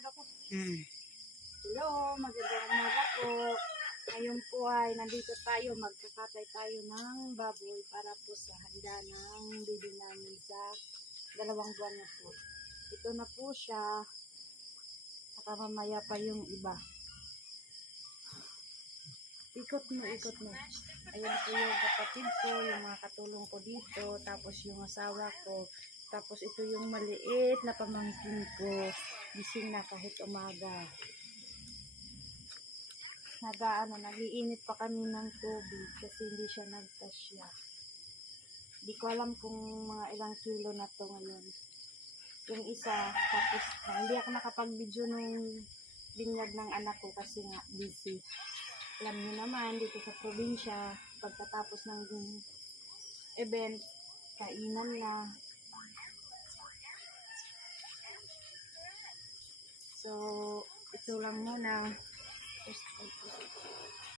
naglalakad ako. Mm. Hello, magandang umaga po. Ngayon po ay nandito tayo, magkakatay tayo ng baboy para po sa handa ng bibi namin sa 2 buwan na po. Ito na po siya, saka mamaya pa yung iba. Ikot mo. Ayan po yung kapatid ko, yung mga katulong ko dito, tapos yung asawa ko, tapos ito yung maliit na pamangkin ko, gising na kahit umaga. Nagiinit pa kami ng tubig kasi hindi siya nagtasya. Hindi ko alam kung mga ilang kilo na to ngayon. Yung isa, tapos hindi ako nakapag-video nung binyag ng anak ko kasi nga busy. Alam niyo naman, dito sa probinsya, pagkatapos ng event, kainan na. So, ito lang muna.